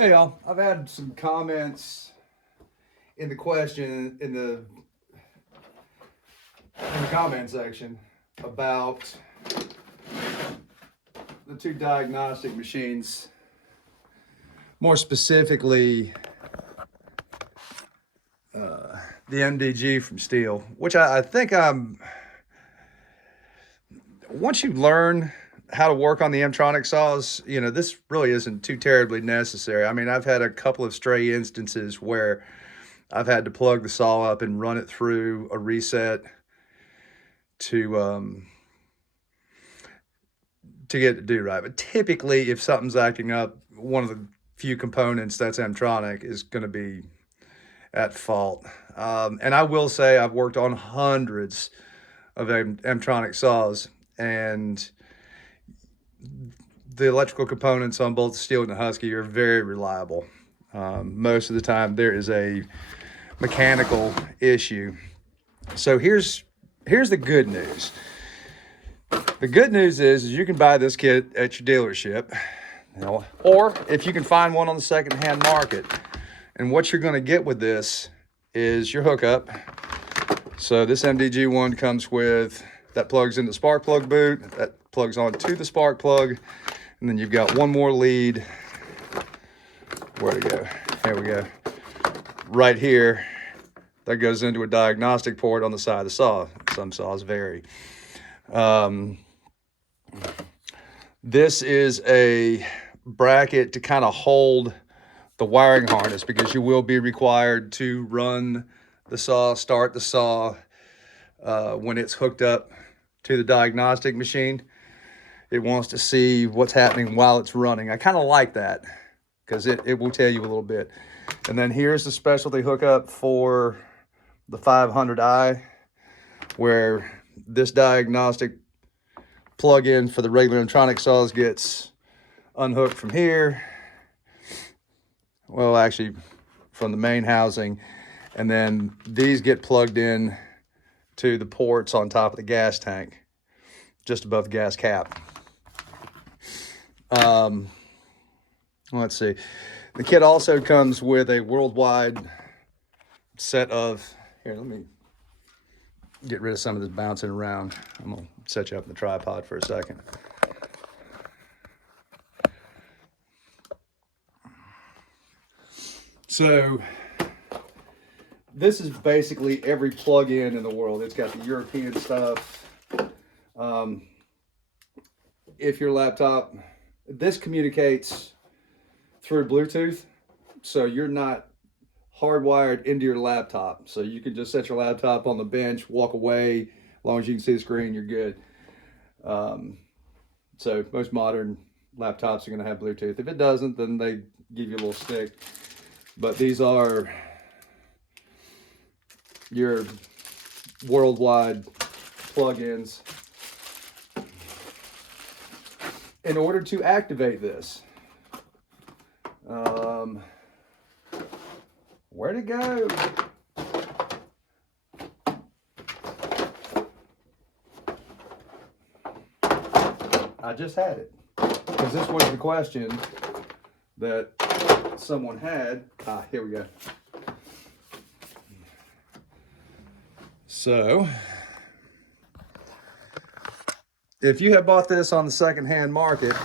Hey y'all, I've had some comments in the question in the comment section about the two diagnostic machines, more specifically the MDG from Stihl, which I think once you learn how to work on the M-tronic saws, this really isn't too terribly necessary. I mean, I've had a couple of stray instances where I've had to plug the saw up and run it through a reset to get it to do right. But typically, if something's acting up, one of the few components that's M-tronic is going to be at fault. And I will say I've worked on hundreds of M-tronic saws, and the electrical components on both the Stihl and the Husky are very reliable. Most of the time there is a mechanical issue. So here's the good news. The good news is you can buy this kit at your dealership, or if you can find one on the secondhand market. And what you're going to get with this is your hookup. So this MDG1 comes with, that plugs into the spark plug boot, that plugs onto the spark plug, and then you've got one more lead. Where'd it go? Here we go. Right here, that goes into a diagnostic port on the side of the saw. Some saws vary. This is a bracket to kind of hold the wiring harness, because you will be required to run the saw, start the saw when it's hooked up to the diagnostic machine. It wants to see what's happening while it's running. I kind of like that because it will tell you a little bit. And then here's the specialty hookup for the 500i, where this diagnostic plug-in for the regular M-tronic saws gets unhooked from here. Well, actually from the main housing, and then these get plugged in to the ports on top of the gas tank, just above the gas cap. Let's see. The kit also comes with a worldwide set of, here, let me get rid of some of this bouncing around. I'm gonna set you up in the tripod for a second. So this is basically every plug-in in the world. It's got the European stuff. If your laptop, this communicates through Bluetooth, so you're not hardwired into your laptop. So you can just set your laptop on the bench, walk away, as long as you can see the screen, you're good. So most modern laptops are going to have Bluetooth. If it doesn't, then they give you a little stick. But these are your worldwide plugins. In order to activate this, where'd it go? I just had it, because this was the question that someone had. Here we go. So if you have bought this on the secondhand market,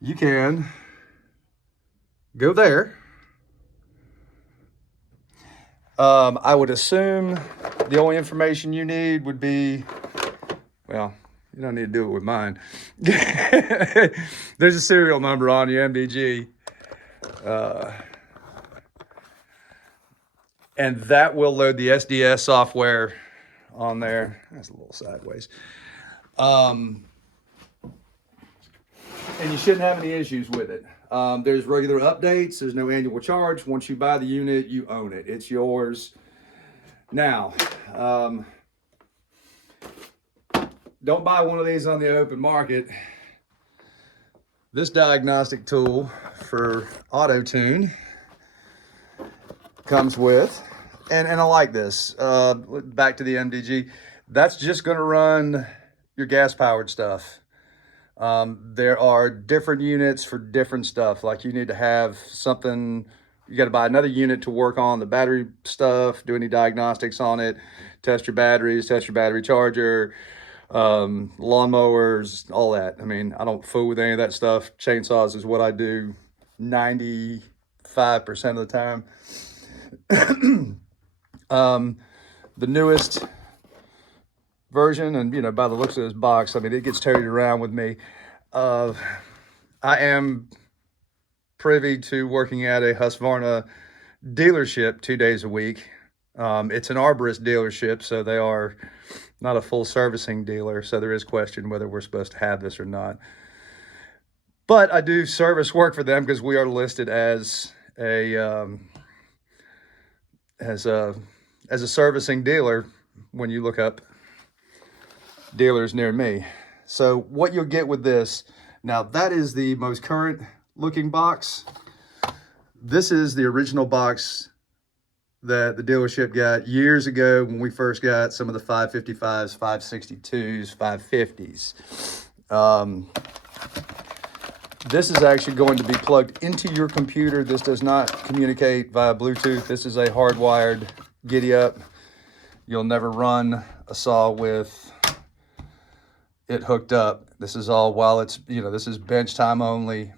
you can go there. I would assume the only information you need would be, well, you don't need to do it with mine. There's a serial number on your MDG. And that will load the SDS software on there. That's a little sideways. And you shouldn't have any issues with it. There's regular updates. There's no annual charge. Once you buy the unit, you own it. It's yours. Now, don't buy one of these on the open market. This diagnostic tool for auto tune comes with, and I like this. Back to the MDG. That's just going to run your gas powered stuff. There are different units for different stuff. Like you need to have something, you got to buy another unit to work on the battery stuff, do any diagnostics on it, test your batteries, test your battery charger, lawnmowers, all that. I mean, I don't fool with any of that stuff. Chainsaws is what I do 95% of the time. The newest version, and you know, by the looks of this box, I mean, it gets toted around with me. I am privy to working at a Husqvarna dealership 2 days a week. It's an arborist dealership, so they are not a full servicing dealer, so there is question whether we're supposed to have this or not. But I do service work for them because we are listed as a servicing dealer when you look up dealers near me. So what you'll get with this, now that is the most current looking box. This is the original box that the dealership got years ago when we first got some of the 555s, 562s, 550s. This is actually going to be plugged into your computer. This does not communicate via Bluetooth. This is a hardwired giddy up. You'll never run a saw with it hooked up. This is all while it's, you know, this is bench time only.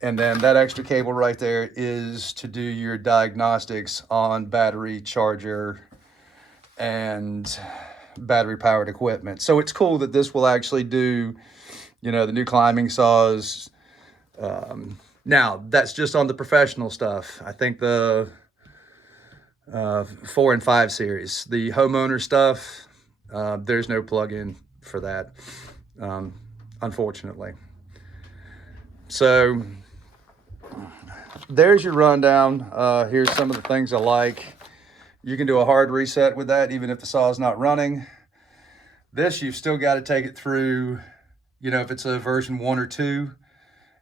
And then that extra cable right there is to do your diagnostics on battery, charger, and battery powered equipment. So it's cool that this will actually do, you know, the new climbing saws. Now that's just on the professional stuff. I think the 4 and 5 series, the homeowner stuff, there's no plug-in for that, unfortunately. So there's your rundown. Here's some of the things I like. You can do a hard reset with that, even if the saw is not running. This, you've still got to take it through, you know, if it's a version 1 or 2,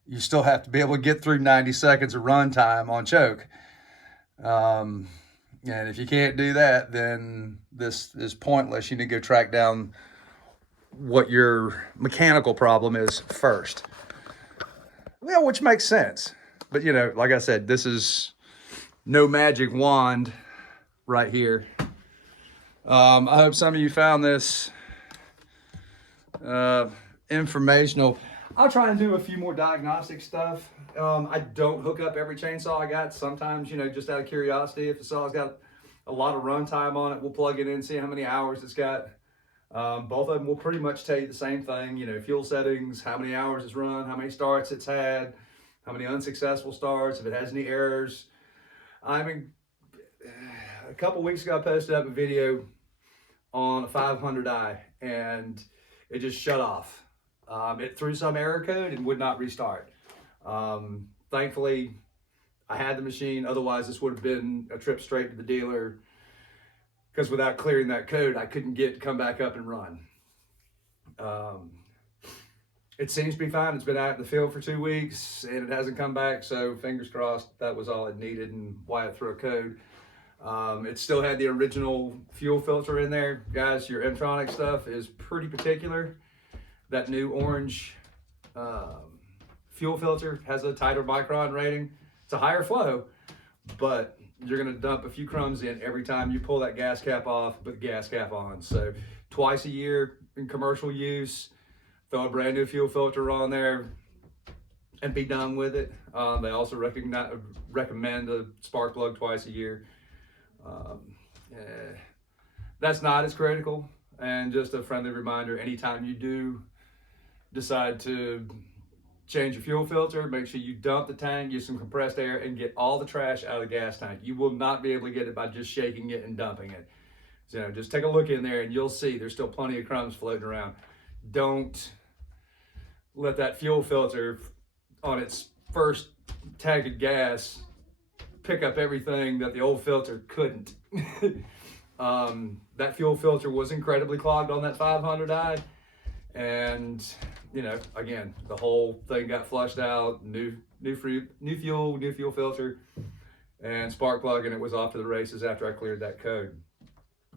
you still have to be able to get through 90 seconds of run time on choke. And if you can't do that, then this is pointless. You need to go track down what your mechanical problem is first. Well, which makes sense. But, you know, like I said, this is no magic wand right here. I hope some of you found this informational. I'll try and do a few more diagnostic stuff. I don't hook up every chainsaw I got. Sometimes, you know, just out of curiosity, if the saw's got a lot of run time on it, we'll plug it in, see how many hours it's got. Both of them will pretty much tell you the same thing, you know, fuel settings, how many hours it's run, how many starts it's had, how many unsuccessful starts, if it has any errors. I mean, a couple weeks ago, I posted up a video on a 500i and it just shut off. It threw some error code and would not restart. Thankfully, I had the machine. Otherwise, this would have been a trip straight to the dealer, because without clearing that code, I couldn't come back up and run. It seems to be fine. It's been out in the field for 2 weeks and it hasn't come back. So fingers crossed that was all it needed and why it threw a code. It still had the original fuel filter in there. Guys, your M-Tronic stuff is pretty particular. That new orange fuel filter has a tighter micron rating. It's a higher flow, but you're gonna dump a few crumbs in every time you pull that gas cap off, put the gas cap on. So twice a year in commercial use, throw a brand new fuel filter on there and be done with it. They also recommend a spark plug twice a year. That's not as critical. And just a friendly reminder, anytime you do decide to change your fuel filter, make sure you dump the tank, use some compressed air, and get all the trash out of the gas tank. You will not be able to get it by just shaking it and dumping it. So just take a look in there and you'll see there's still plenty of crumbs floating around. Don't let that fuel filter on its first tank of gas pick up everything that the old filter couldn't. That fuel filter was incredibly clogged on that 500i, and you know, again, the whole thing got flushed out, new fuel filter, and spark plug, and it was off to the races after I cleared that code.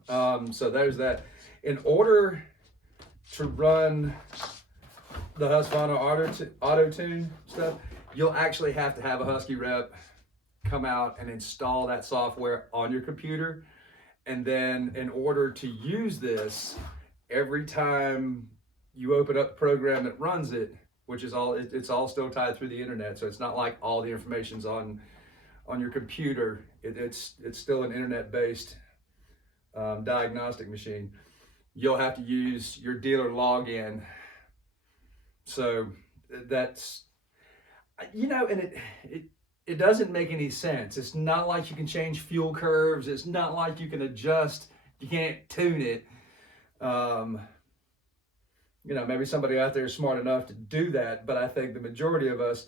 So there's that. In order to run the Husqvarna auto tune stuff, you'll actually have to have a Husky rep come out and install that software on your computer. And then in order to use this, every time you open up the program that runs it, which is all, it's all still tied through the internet. So it's not like all the information's on your computer. It's still an internet-based diagnostic machine. You'll have to use your dealer login. So that's, you know, and it doesn't make any sense. It's not like you can change fuel curves. It's not like you can adjust. You can't tune it. You know, maybe somebody out there is smart enough to do that, but I think the majority of us,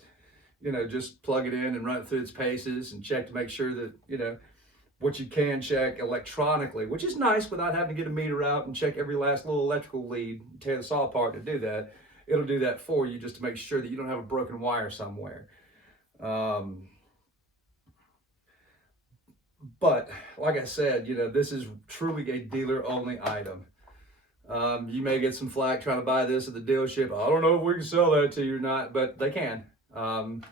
you know, just plug it in and run it through its paces and check to make sure that, you know, what you can check electronically, which is nice without having to get a meter out and check every last little electrical lead, tear the saw apart to do that. It'll do that for you just to make sure that you don't have a broken wire somewhere. But like I said, you know, this is truly a dealer only item. You may get some flack trying to buy this at the dealership. I don't know if we can sell that to you or not, but they can. And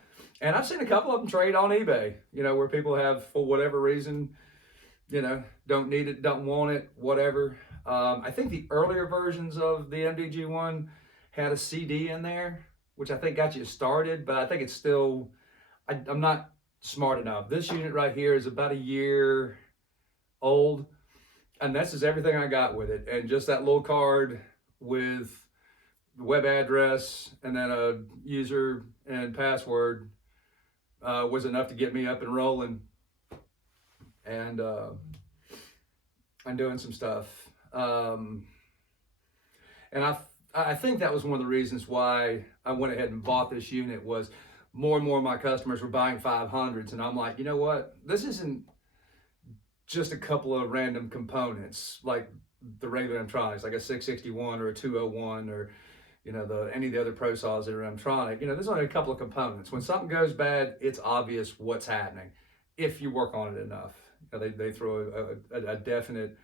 I've seen a couple of them trade on eBay, you know, where people have, for whatever reason, you know, don't need it, don't want it, whatever. I think the earlier versions of the MDG1 had a CD in there, which I think got you started, but I think it's still, I'm not smart enough. This unit right here is about a year old, and this is everything I got with it. And just that little card with the web address and then a user and password was enough to get me up and rolling. And I'm doing some stuff. And I think that was one of the reasons why I went ahead and bought this unit, was more and more of my customers were buying 500s. And I'm like, you know what? This isn't just a couple of random components like the regular Mtronics, like a 661 or a 201 or, you know, any of the other Pro Saws that are Mtronic. You know, there's only a couple of components. When something goes bad, it's obvious what's happening if you work on it enough. You know, they throw a definite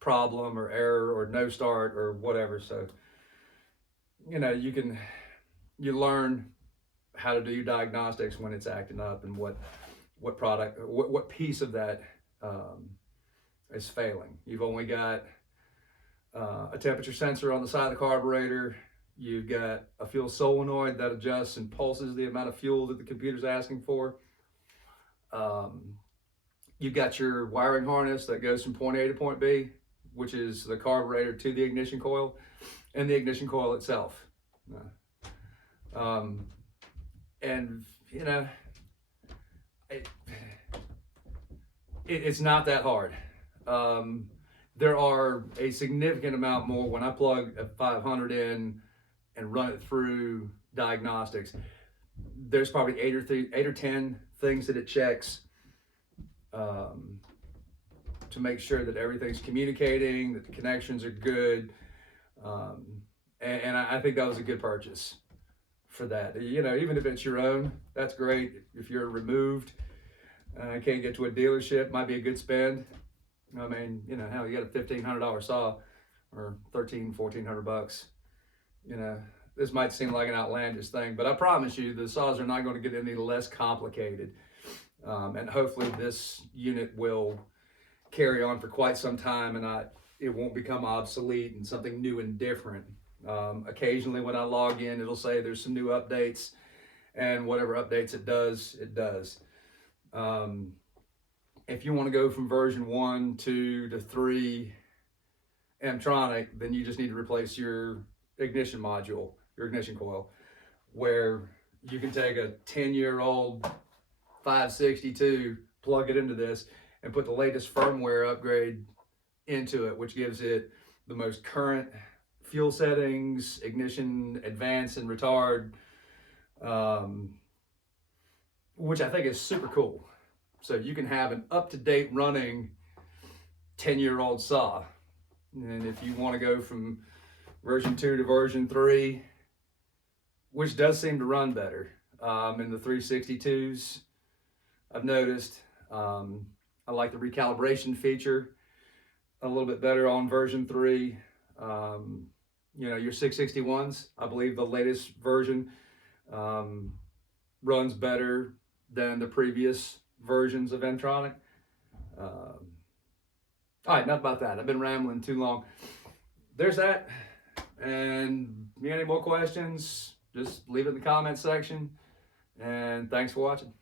problem or error or no start or whatever. So, you know, you learn how to do your diagnostics when it's acting up and what piece of that is failing. You've only got a temperature sensor on the side of the carburetor. You've got a fuel solenoid that adjusts and pulses the amount of fuel that the computer's asking for. You've got your wiring harness that goes from point A to point B, which is the carburetor to the ignition coil, and the ignition coil itself. And, you know, it's not that hard. There are a significant amount more. When I plug a 500 in and run it through diagnostics, there's probably 8 or 10 things that it checks to make sure that everything's communicating, that the connections are good. And I think that was a good purchase for that. You know, even if it's your own, that's great. If you're removed, can't get to a dealership, might be a good spend. I mean, you know, hell, you got a $1,500 saw or $1,400. You know, this might seem like an outlandish thing, but I promise you the saws are not going to get any less complicated. And hopefully this unit will carry on for quite some time, and it won't become obsolete and something new and different. Occasionally when I log in, it'll say there's some new updates, and whatever updates it does, it does. If you want to go from version 1 to 3 Mtronic, then you just need to replace your ignition module, your ignition coil, where you can take a 10-year-old 562, plug it into this, and put the latest firmware upgrade into it, which gives it the most current fuel settings, ignition, advance, and retard, which I think is super cool. So you can have an up-to-date running 10-year-old saw. And if you want to go from version 2 to version 3, which does seem to run better in the 362s, I've noticed. I like the recalibration feature a little bit better on version 3. you know, your 661s. I believe the latest version runs better than the previous versions of Entronic. All right, enough about that. I've been rambling too long. There's that. And if you got any more questions, just leave it in the comment section. And thanks for watching.